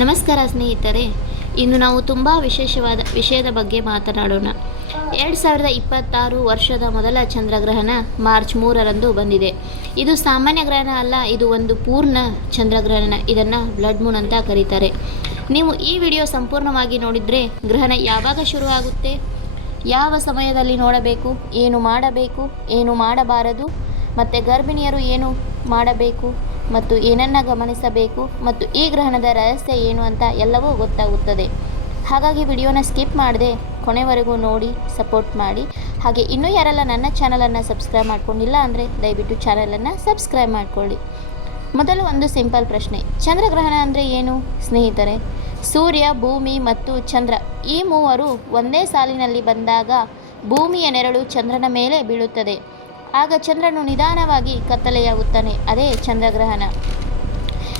ನಮಸ್ಕಾರ ಸ್ನೇಹಿತರೆ, ಇಂದು ನಾವು ತುಂಬ ವಿಶೇಷವಾದ ವಿಷಯದ ಬಗ್ಗೆ ಮಾತನಾಡೋಣ. 2026 ವರ್ಷದ ಮೊದಲ ಚಂದ್ರಗ್ರಹಣ ಮಾರ್ಚ್ 3ರಂದು ಬಂದಿದೆ. ಇದು ಸಾಮಾನ್ಯ ಗ್ರಹಣ ಅಲ್ಲ, ಇದು ಒಂದು ಪೂರ್ಣ ಚಂದ್ರಗ್ರಹಣ. ಇದನ್ನು ಬ್ಲಡ್ ಮೂನ್ ಅಂತ ಕರೀತಾರೆ. ನೀವು ಈ ವಿಡಿಯೋ ಸಂಪೂರ್ಣವಾಗಿ ನೋಡಿದರೆ ಗ್ರಹಣ ಯಾವಾಗ ಶುರುವಾಗುತ್ತೆ, ಯಾವ ಸಮಯದಲ್ಲಿ ನೋಡಬೇಕು, ಏನು ಮಾಡಬೇಕು, ಏನು ಮಾಡಬಾರದು, ಮತ್ತು ಗರ್ಭಿಣಿಯರು ಏನು ಮಾಡಬೇಕು ಮತ್ತು ಏನನ್ನು ಗಮನಿಸಬೇಕು ಮತ್ತು ಈ ಗ್ರಹಣದ ರಹಸ್ಯ ಏನು ಅಂತ ಎಲ್ಲವೂ ಗೊತ್ತಾಗುತ್ತದೆ. ಹಾಗಾಗಿ ವಿಡಿಯೋನ ಸ್ಕಿಪ್ ಮಾಡದೆ ಕೊನೆವರೆಗೂ ನೋಡಿ ಸಪೋರ್ಟ್ ಮಾಡಿ. ಹಾಗೆ ಇನ್ನೂ ಯಾರೆಲ್ಲ ನನ್ನ ಚಾನಲನ್ನು ಸಬ್ಸ್ಕ್ರೈಬ್ ಮಾಡ್ಕೊಂಡಿಲ್ಲ ಅಂದರೆ ದಯವಿಟ್ಟು ಚಾನಲನ್ನು ಸಬ್ಸ್ಕ್ರೈಬ್ ಮಾಡಿಕೊಳ್ಳಿ. ಮೊದಲು ಒಂದು ಸಿಂಪಲ್ ಪ್ರಶ್ನೆ, ಚಂದ್ರಗ್ರಹಣ ಅಂದರೆ ಏನು ಸ್ನೇಹಿತರೆ? ಸೂರ್ಯ, ಭೂಮಿ ಮತ್ತು ಚಂದ್ರ ಈ ಮೂವರು ಒಂದೇ ಸಾಲಿನಲ್ಲಿ ಬಂದಾಗ ಭೂಮಿಯ ನೆರಳು ಚಂದ್ರನ ಮೇಲೆ ಬೀಳುತ್ತದೆ. ಆಗ ಚಂದ್ರನು ನಿಧಾನವಾಗಿ ಕತ್ತಲೆಯಾಗುತ್ತಾನೆ. ಅದೇ ಚಂದ್ರಗ್ರಹಣ.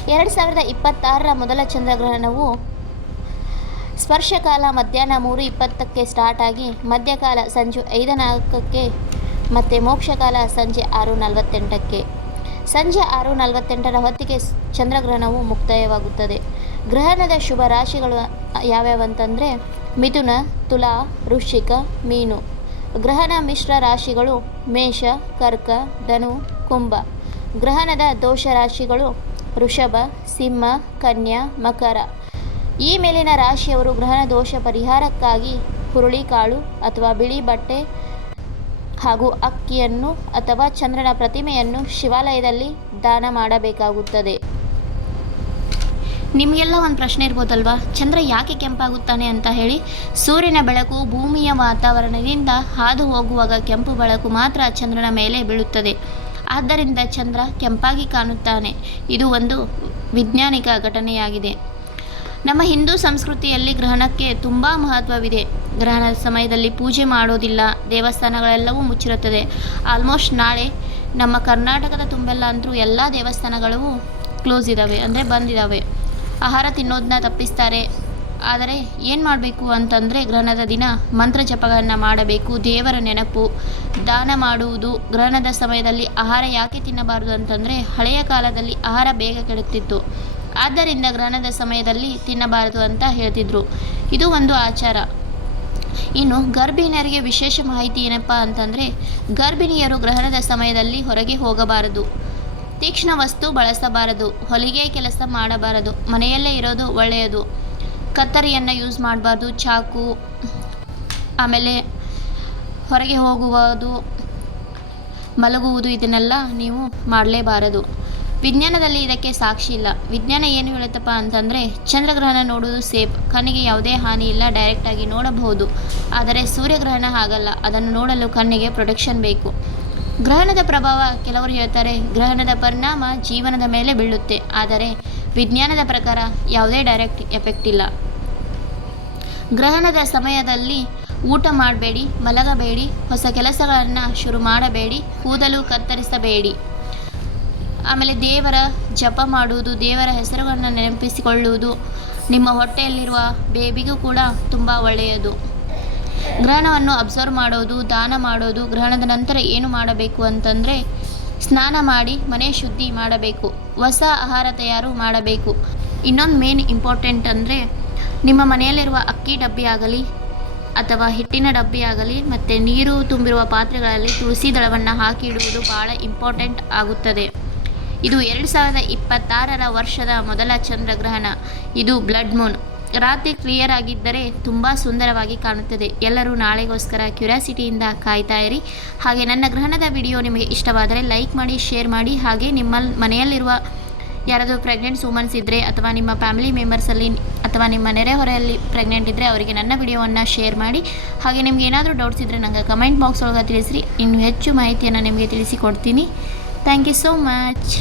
2026ರ ಮೊದಲ ಚಂದ್ರಗ್ರಹಣವು ಸ್ಪರ್ಶಕಾಲ ಮಧ್ಯಾಹ್ನ 3:20ಕ್ಕೆ ಸ್ಟಾರ್ಟ್ ಆಗಿ ಮಧ್ಯಕಾಲ ಸಂಜೆ 5:04ಕ್ಕೆ ಮತ್ತು ಮೋಕ್ಷಕಾಲ ಸಂಜೆ 6:48ಕ್ಕೆ. ಸಂಜೆ 6:48ರ ಹೊತ್ತಿಗೆ ಚಂದ್ರಗ್ರಹಣವು ಮುಕ್ತಾಯವಾಗುತ್ತದೆ. ಗ್ರಹಣದ ಶುಭ ರಾಶಿಗಳು ಯಾವ್ಯಾವಂತಂದರೆ ಮಿಥುನ, ತುಲಾ, ವೃಶ್ಚಿಕ, ಮೀನು. ಗ್ರಹಣ ಮಿಶ್ರ ರಾಶಿಗಳು ಮೇಷ, ಕರ್ಕ, ಧನು, ಕುಂಭ. ಗ್ರಹಣದ ದೋಷ ರಾಶಿಗಳು ವೃಷಭ, ಸಿಂಹ, ಕನ್ಯಾ, ಮಕರ. ಈ ಮೇಲಿನ ರಾಶಿಯವರು ಗ್ರಹಣ ದೋಷ ಪರಿಹಾರಕ್ಕಾಗಿ ಹುರುಳಿಕಾಳು ಅಥವಾ ಬಿಳಿ ಬಟ್ಟೆ ಹಾಗೂ ಅಕ್ಕಿಯನ್ನು ಅಥವಾ ಚಂದ್ರನ ಪ್ರತಿಮೆಯನ್ನು ಶಿವಾಲಯದಲ್ಲಿ ದಾನ ಮಾಡಬೇಕಾಗುತ್ತದೆ. ನಿಮಗೆಲ್ಲ ಒಂದು ಪ್ರಶ್ನೆ ಇರ್ಬೋದಲ್ವಾ, ಚಂದ್ರ ಯಾಕೆ ಕೆಂಪಾಗುತ್ತಾನೆ ಅಂತ ಹೇಳಿ? ಸೂರ್ಯನ ಬೆಳಕು ಭೂಮಿಯ ವಾತಾವರಣದಿಂದ ಹಾದು ಹೋಗುವಾಗ ಕೆಂಪು ಬೆಳಕು ಮಾತ್ರ ಚಂದ್ರನ ಮೇಲೆ ಬೀಳುತ್ತದೆ. ಆದ್ದರಿಂದ ಚಂದ್ರ ಕೆಂಪಾಗಿ ಕಾಣುತ್ತಾನೆ. ಇದು ಒಂದು ವೈಜ್ಞಾನಿಕ ಘಟನೆಯಾಗಿದೆ. ನಮ್ಮ ಹಿಂದೂ ಸಂಸ್ಕೃತಿಯಲ್ಲಿ ಗ್ರಹಣಕ್ಕೆ ತುಂಬ ಮಹತ್ವವಿದೆ. ಗ್ರಹಣದ ಸಮಯದಲ್ಲಿ ಪೂಜೆ ಮಾಡೋದಿಲ್ಲ, ದೇವಸ್ಥಾನಗಳೆಲ್ಲವೂ ಮುಚ್ಚಿರುತ್ತದೆ. ಆಲ್ಮೋಸ್ಟ್ ನಾಳೆ ನಮ್ಮ ಕರ್ನಾಟಕದ ತುಂಬೆಲ್ಲ ಅಂತೂ ಎಲ್ಲ ದೇವಸ್ಥಾನಗಳು ಕ್ಲೋಸ್ ಇದ್ದಾವೆ, ಅಂದರೆ ಬಂದಿದ್ದಾವೆ. ಆಹಾರ ತಿನ್ನೋದನ್ನ ತಪ್ಪಿಸ್ತಾರೆ. ಆದರೆ ಏನು ಮಾಡಬೇಕು ಅಂತಂದರೆ ಗ್ರಹಣದ ದಿನ ಮಂತ್ರ ಜಪಗಳನ್ನು ಮಾಡಬೇಕು, ದೇವರ ನೆನಪು, ದಾನ ಮಾಡುವುದು. ಗ್ರಹಣದ ಸಮಯದಲ್ಲಿ ಆಹಾರ ಯಾಕೆ ತಿನ್ನಬಾರದು ಅಂತಂದರೆ ಹಳೆಯ ಕಾಲದಲ್ಲಿ ಆಹಾರ ಬೇಗ ಕೆಡುತ್ತಿತ್ತು. ಆದ್ದರಿಂದ ಗ್ರಹಣದ ಸಮಯದಲ್ಲಿ ತಿನ್ನಬಾರದು ಅಂತ ಹೇಳ್ತಿದ್ರು. ಇದು ಒಂದು ಆಚಾರ. ಇನ್ನು ಗರ್ಭಿಣಿಯರಿಗೆ ವಿಶೇಷ ಮಾಹಿತಿ ಏನಪ್ಪ ಅಂತಂದರೆ ಗರ್ಭಿಣಿಯರು ಗ್ರಹಣದ ಸಮಯದಲ್ಲಿ ಹೊರಗೆ ಹೋಗಬಾರದು, ತೀಕ್ಷ್ಣ ವಸ್ತು ಬಳಸಬಾರದು, ಹೊಲಿಗೆ ಕೆಲಸ ಮಾಡಬಾರದು, ಮನೆಯಲ್ಲೇ ಇರೋದು ಒಳ್ಳೆಯದು. ಕತ್ತರಿಯನ್ನು ಯೂಸ್ ಮಾಡಬಾರ್ದು, ಚಾಕು, ಆಮೇಲೆ ಹೊರಗೆ ಹೋಗುವುದು, ಮಲಗುವುದು ಇದನ್ನೆಲ್ಲ ನೀವು ಮಾಡಲೇಬಾರದು. ವಿಜ್ಞಾನದಲ್ಲಿ ಇದಕ್ಕೆ ಸಾಕ್ಷಿ ಇಲ್ಲ. ವಿಜ್ಞಾನ ಏನು ಹೇಳುತ್ತಪ್ಪ ಅಂತಂದರೆ ಚಂದ್ರಗ್ರಹಣ ನೋಡುವುದು ಸೇಫ್, ಕಣ್ಣಿಗೆ ಯಾವುದೇ ಹಾನಿ ಇಲ್ಲ, ಡೈರೆಕ್ಟಾಗಿ ನೋಡಬಹುದು. ಆದರೆ ಸೂರ್ಯಗ್ರಹಣ ಹಾಗಲ್ಲ, ಅದನ್ನು ನೋಡಲು ಕಣ್ಣಿಗೆ ಪ್ರೊಟೆಕ್ಷನ್ ಬೇಕು. ಗ್ರಹಣದ ಪ್ರಭಾವ ಕೆಲವರು ಹೇಳ್ತಾರೆ ಗ್ರಹಣದ ಪರಿಣಾಮ ಜೀವನದ ಮೇಲೆ ಬೀಳುತ್ತೆ. ಆದರೆ ವಿಜ್ಞಾನದ ಪ್ರಕಾರ ಯಾವುದೇ ಡೈರೆಕ್ಟ್ ಎಫೆಕ್ಟ್ ಇಲ್ಲ. ಗ್ರಹಣದ ಸಮಯದಲ್ಲಿ ಊಟ ಮಾಡಬೇಡಿ, ಮಲಗಬೇಡಿ, ಹೊಸ ಕೆಲಸಗಳನ್ನು ಶುರು ಮಾಡಬೇಡಿ, ಕೂದಲು ಕತ್ತರಿಸಬೇಡಿ. ಆಮೇಲೆ ದೇವರ ಜಪ ಮಾಡುವುದು, ದೇವರ ಹೆಸರುಗಳನ್ನು ನೆನಪಿಸಿಕೊಳ್ಳುವುದು ನಿಮ್ಮ ಹೊಟ್ಟೆಯಲ್ಲಿರುವ ಬೇಬಿಗೂ ಕೂಡ ತುಂಬ ಒಳ್ಳೆಯದು. ಗ್ರಹಣವನ್ನು ಅಬ್ಸರ್ವ್ ಮಾಡೋದು, ದಾನ ಮಾಡೋದು. ಗ್ರಹಣದ ನಂತರ ಏನು ಮಾಡಬೇಕು ಅಂತಂದರೆ ಸ್ನಾನ ಮಾಡಿ ಮನೆ ಶುದ್ಧಿ ಮಾಡಬೇಕು, ಹೊಸ ಆಹಾರ ತಯಾರು ಮಾಡಬೇಕು. ಇನ್ನೊಂದು ಮೇನ್ ಇಂಪಾರ್ಟೆಂಟ್ ಅಂದರೆ ನಿಮ್ಮ ಮನೆಯಲ್ಲಿರುವ ಅಕ್ಕಿ ಡಬ್ಬಿ ಆಗಲಿ ಅಥವಾ ಹಿಟ್ಟಿನ ಡಬ್ಬಿ ಆಗಲಿ ಮತ್ತು ನೀರು ತುಂಬಿರುವ ಪಾತ್ರೆಗಳಲ್ಲಿ ತುಳಸಿ ದಳವನ್ನು ಹಾಕಿ ಇಡುವುದು ಭಾಳ ಇಂಪಾರ್ಟೆಂಟ್ ಆಗುತ್ತದೆ. ಇದು 2026ರ ವರ್ಷದ ಮೊದಲ ಚಂದ್ರಗ್ರಹಣ. ಇದು ಬ್ಲಡ್ ಮೂನ್. ರಾತ್ರಿ ಕ್ಲಿಯರ್ ಆಗಿದ್ದರೆ ತುಂಬ ಸುಂದರವಾಗಿ ಕಾಣುತ್ತದೆ. ಎಲ್ಲರೂ ನಾಳೆಗೋಸ್ಕರ ಕ್ಯೂರಿಯಾಸಿಟಿಯಿಂದ ಕಾಯ್ತಾ ಇರಿ. ಹಾಗೆ ನನ್ನ ಗ್ರಹಣದ ವಿಡಿಯೋ ನಿಮಗೆ ಇಷ್ಟವಾದರೆ ಲೈಕ್ ಮಾಡಿ, ಶೇರ್ ಮಾಡಿ. ಹಾಗೆ ನಿಮ್ಮ ಮನೆಯಲ್ಲಿರುವ ಯಾರಾದರೂ ಪ್ರೆಗ್ನೆಂಟ್ ವುಮನ್ಸ್ ಇದ್ದರೆ ಅಥವಾ ನಿಮ್ಮ ಫ್ಯಾಮಿಲಿ ಮೆಂಬರ್ಸಲ್ಲಿ ಅಥವಾ ನಿಮ್ಮ ನೆರೆಹೊರೆಯಲ್ಲಿ ಪ್ರೆಗ್ನೆಂಟ್ ಇದ್ದರೆ ಅವರಿಗೆ ನನ್ನ ವಿಡಿಯೋವನ್ನು ಶೇರ್ ಮಾಡಿ. ಹಾಗೆ ನಿಮ್ಗೆ ಏನಾದರೂ ಡೌಟ್ಸ್ ಇದ್ದರೆ ನನಗೆ ಕಮೆಂಟ್ ಬಾಕ್ಸ್ ಒಳಗೆ ತಿಳಿಸ್ರಿ. ಇನ್ನೂ ಹೆಚ್ಚು ಮಾಹಿತಿಯನ್ನು ನಿಮಗೆ ತಿಳಿಸಿಕೊಡ್ತೀನಿ. Thank you so much.